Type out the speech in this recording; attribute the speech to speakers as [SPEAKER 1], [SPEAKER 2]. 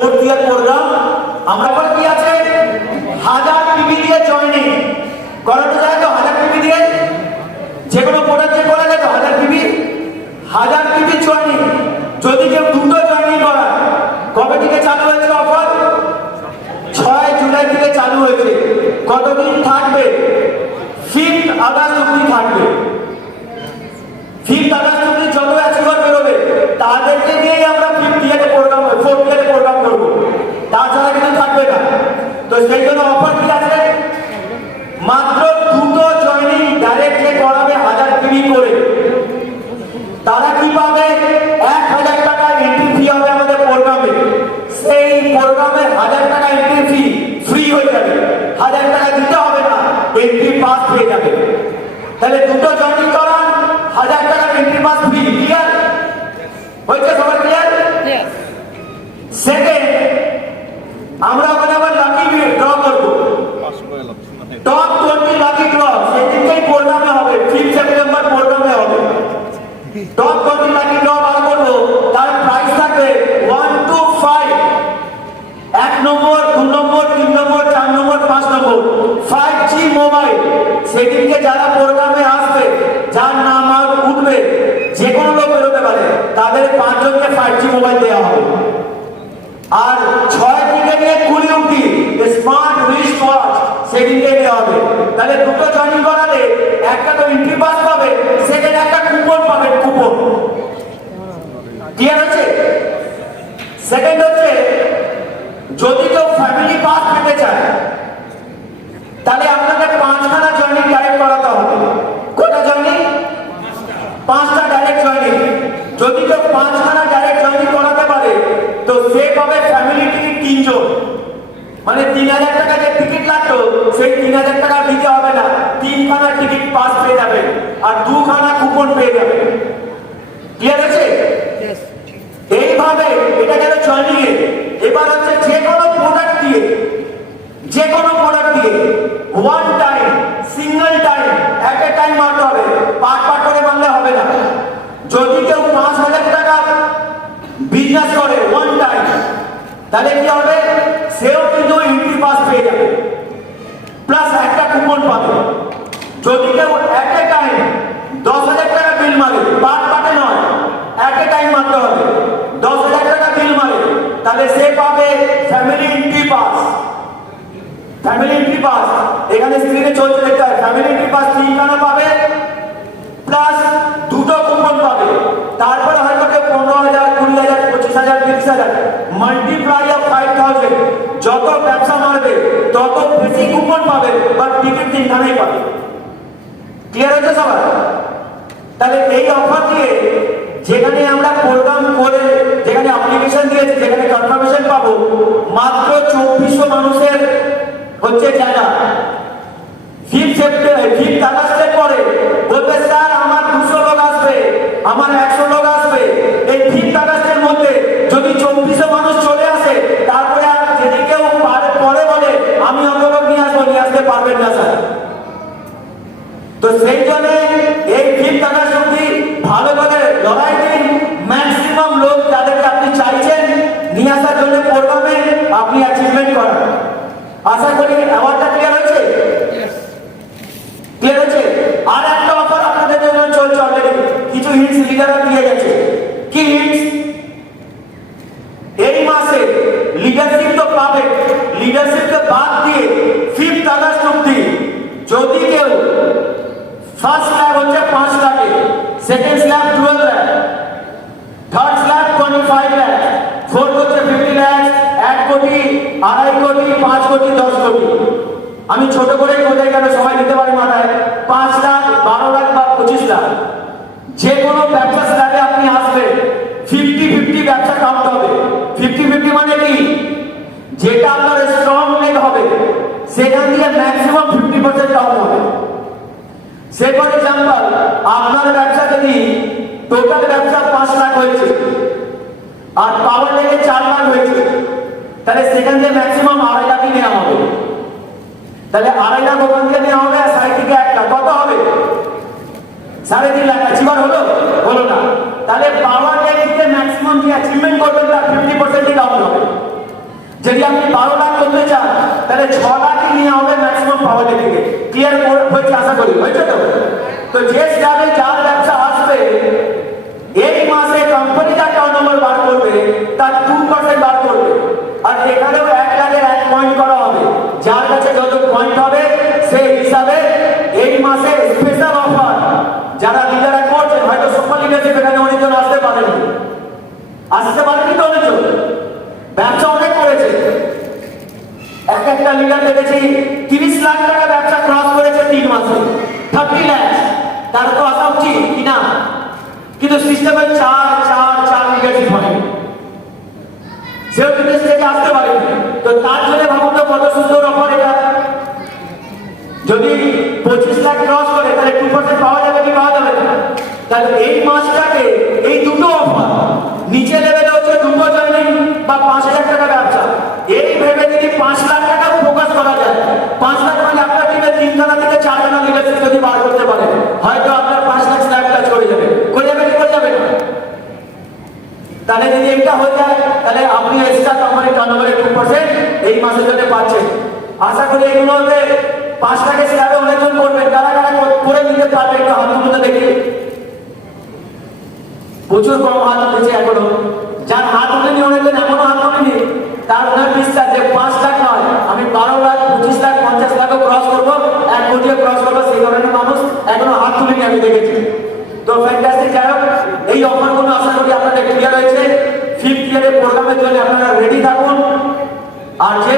[SPEAKER 1] Programme আমরা আবার কি আছে? হাজার টিভি দিয়ে জয়েনিং করানো যায় হাজার টিভি দিয়ে? যে কোনো প্রোডাক্ট যে করা যায় তো হাজার টিভি হাজার টিভি জয়েনিং যদি কেউ দুটো জয়েনিং করা কবে থেকে চালু হয়েছে অফার? ছয় জুলাই থেকে চালু হয়েছে। কতদিন থাকবে? ফিফথ আগস্ট অব্দি থাকবে। ফিফথ আগস্ট অব্দি যত অ্যাচিভার বেরোবে তাদেরকে নিয়েই আমরা ফিফথ ইয়ারে প্রোগ্রাম ফোর্থ ইয়ারে প্রোগ্রাম করব তাছাড়া কিন্তু থাকবে না। তো সেই জন্য অফার কি আছে? মাত্র দুটো জয়েনিং ডাইরেক্টলি করাবে হাজার টিভি করে। তারা কি পাবে? এক হাজার টাকা এন্ট্রি ফি হবে আমাদের প্রোগ্রামে সেই প্রোগ্রামে হাজার টাকা এন্ট্রি ফি ফ্রি হয়ে যাবে। হাজার টাকা দিতে হবে না এন্ট্রি পাস পেয়ে যাবে। তাহলে দুটো জয়েনিং করান হাজার টাকা এন্ট্রি পাস ফ্রি ক্লিয়ার হয়েছে সবার ক্লিয়ার সেকেন্ড আমরা ওখানে আবার লাকি ড্র করব টপ টোয়েন্টি লাকি ড্র সেদিনকেই প্রোগ্রামে হবে ফিফথ সেপ্টেম্বর প্রোগ্রামে হবে টপ টোয়েন্টি লাকি ড্র বার করব তার প্রাইস থাকবে ওয়ান টু ফাইভ এক নম্বর, দু নম্বর, তিন নম্বর, চার নম্বর, পাঁচ নম্বর। ফাইভ জি মোবাইল সেদিনকে যারা প্রোগ্রামে আসবে, যার নাম আর উঠবে যে কোনো লোক বেরোতে পারে, তাদের পাঁচজনকে ফাইভ জি মোবাইল দেওয়া হবে। আর ছয় থেকে নিয়ে কুড়ি অব্দি স্মার্ট রিস্ট ওয়াচ সেদিনকে দেওয়া হবে। তাহলে দুটো জয়েনিং করালে একটা তো এন্ট্রি পাস পাবে সেকেন্ড একটা কুপন পাবে কুপন হচ্ছে সেকেন্ড হচ্ছে যদি কেউ ফ্যামিলি পাস পেতে চায় তাহলে আপনাকে পাঁচখানা জয়েনিং ডাইরেক্ট করাতে হবে। কটা জয়েনিং পাঁচটা ডাইরেক্ট জয়েনিং যদি কেউ পাঁচখানা ডাইরেক্ট জয়েনিং করাতে পারে তো সে পাবে ফ্যামিলি টিকিট তিনজন। মানে তিন হাজার টাকা যে টিকিট লাগতো সেই তিন হাজার টাকা দিতে হবে না। তিনখানা টিকিট পাস পেয়ে যাবে আর দুখানা কুপন পেয়ে যাবে। ক্লিয়ার আছে এইভাবে এটা গেল জয়েনিং এ এবার হচ্ছে যে কোনো প্রোডাক্ট দিয়ে, যে কোনো প্রোডাক্ট দিয়ে ওয়ান টাইম সিঙ্গেল টাইম এক এ টাইম মারতে হবে। পাট পাট করে মারলে হবে না। যদি কেউ পাঁচ হাজার টাকা বিজনেস করে ওয়ান টাইম তাহলে কি হবে? সেও কিন্তু এন্ট্রি পাস পেয়ে যাবে। প্লাস একটা কুপন পাবে। যদি কেউ এক এ টাইম দশ হাজার টাকা বিল মারে পাট পাটে নয় এক এ টাইম মারতে হবে দশ হাজার টাকা বিল মারে তাহলে সে পাবে family entry pass family entry pass এখানে স্ক্রিনে চলছে দেখতে হয়। ফ্যামিলি এন্ট্রি পাস তিনখানা পাবে প্লাস দুটো কুপন পাবে। তারপরে হয়তো কেউ পনেরো হাজার, কুড়ি হাজার, পঁচিশ হাজার, তিরিশ হাজার। মাল্টিপ্লাই অফ ফাইভ থাউজেন্ড যত ব্যবসা মারবে, তত বেশি কুপন পাবে বা টিকিট তিনখানাই পাবে। ক্লিয়ার হচ্ছে সবার? তাহলে এই অফার দিয়ে সেই জন্য এই আগস্ট অব্দি ভালো করে লড়াই দিন। ম্যাক্সিমাম লোক যাদেরকে আপনি চাইছেন, নিয়ে আসার জন্য প্রোগ্রামে আপনি অ্যাচিভমেন্ট করেন। আশা করি অ্যাওয়ার্ডটা ক্লিয়ার হয়েছে ক্লিয়ার হয়েছে আর একটা অফার আপনাদের জন্য চলছে অলরেডি কিছু হিন্টস লিডাররা দিয়ে গেছে কি হিন্টস এই মাসে লিডারশিপ তো পাবে লিডারশিপকে বাদ দিয়ে ফিফথ আগস্ট অব্দি যদি কেউ ফার্স্ট স্ল্যাব হচ্ছে পাঁচ লাখে slab twelve lakh third slab twenty five lakh fourth হচ্ছে ফিফটি লাখ এক কোটি, আড়াই কোটি, পাঁচ কোটি, দশ কোটি। আমি ছোট করে কোথায় কেন সবাই নিতে পারি মাথায়? পাঁচ লাখ, বারো লাখ বা পঁচিশ লাখ। যে কোনো ব্যবসা স্ল্যাবে আপনি আসবেন ফিফটি ফিফটি ব্যবসা কামতে হবে। ফিফটি ফিফটি মানে কি? যেটা আপনার স্ট্রং নেট হবে সেখান থেকে ম্যাক্সিমাম ফিফটি পার্সেন্ট ডাউন হবে। সে ফর এক্সাম্পল আপনার ব্যবসা যদি টোটাল ব্যবসা পাঁচ লাখ হয়েছে আর পাওয়ার লেগে চার লাখ হয়েছে, তাহলে সেখান থেকে ম্যাক্সিমাম আড়াই লাখই নেওয়া হবে। তাহলে আড়াই লাখ ওখান থেকে নেওয়া হবে আর সাড়ে থেকে এক লাখ। কত হবে? সাড়ে তিন লাখ। অ্যাচিভার হলো? হলো না। তাহলে পাওয়ার লেগ ম্যাক্সিমাম যে অ্যাচিভমেন্ট করবেন, তার ফিফটি পার্সেন্টই ডাউন হবে। ছ লাখই নিয়ে হবে ম্যাক্সিমাম পাওয়ার থেকে ক্লিয়ার হয়েছে আশা করি হয়েছে তো তো যে স্ল্যাবে যার ব্যবসা আসবে এই মাসে কোম্পানি যা টার্নওভার বার করবে তার টু পার্সেন্ট বার করবে আর এখানেও এক লাখের এক পয়েন্ট করা হবে যার কাছে যত পয়েন্ট হবে সেই হিসাবে এই মাসে স্পেশাল অফার যারা লিডাররা করছেন হয়তো সুপার লিডারশিপ এখানে অনেকজন আসতে পারেনি আসতে পারেনি তো অনেকজন ব্যবসা অনেক করেছে লিডার দেখেছি তিরিশ লাখ টাকা ব্যবসা ক্রস করেছে তিন মাসে থার্টি ল্যাক তার তো আসা উচিত কিনা কিন্তু সিস্টেমে চার চার চার লিডারশিপ হয়। সেও বিদেশ থেকে আসতে পারে। তো তার জন্য ভাবুন তো কত সুন্দর অফার এটা। যদি পঁচিশ লাখ ক্রস করে, তাহলে টু পাওয়া যাবে কি পাওয়া যাবে না? তাহলে এই মাসটাকে এই দুটো অফার নিচে লেভেলে হচ্ছে দুটো জয়েনিং বা পাঁচ হাজার টাকা ব্যবসা এই ভেবে যদি পাঁচ লাখ টাকা ফোকাস করা যায় পাঁচ লাখ মানে আপনার টিমে তিনখানা থেকে চারখানা লিডারশিপ যদি বার করতে পারে, হয়তো আপনার পাঁচ লাখ স্ল্যাব টাচ করে যাবে। করে যাবে কি করে যাবে তাহলে যদি এটা হয়ে যায়, তাহলে আপনি এক্সট্রা কোম্পানি টার্নওভারে টু পার্সেন্ট এই মাসের জন্য পাচ্ছেন। আশা করি এগুলোতে পাঁচ টাকা স্ল্যাবে অনেকজন করবেন। কারা কারা করে নিতে পারবে একটু হাত তুলতে দেখি। প্রচুর কম হাত উঠেছে এখনও। যার হাত উঠেনি, অনেকজন এখনও হাত উঠেনি। তার বিশ্বাস যে পাঁচ লাখ নয়, আমি বারো লাখ, পঁচিশ লাখ, পঞ্চাশ লাখও ক্রস করব, এক কোটিও ক্রস আমি দেখেছি। তো ফ্যান্টাস্টিক যাই হোক এই অফারগুলো আশা করি আপনাদের ক্লিয়ার হয়েছে। ফিফথ ইয়ারের প্রোগ্রামের জন্য আপনারা রেডি থাকুন। আর যে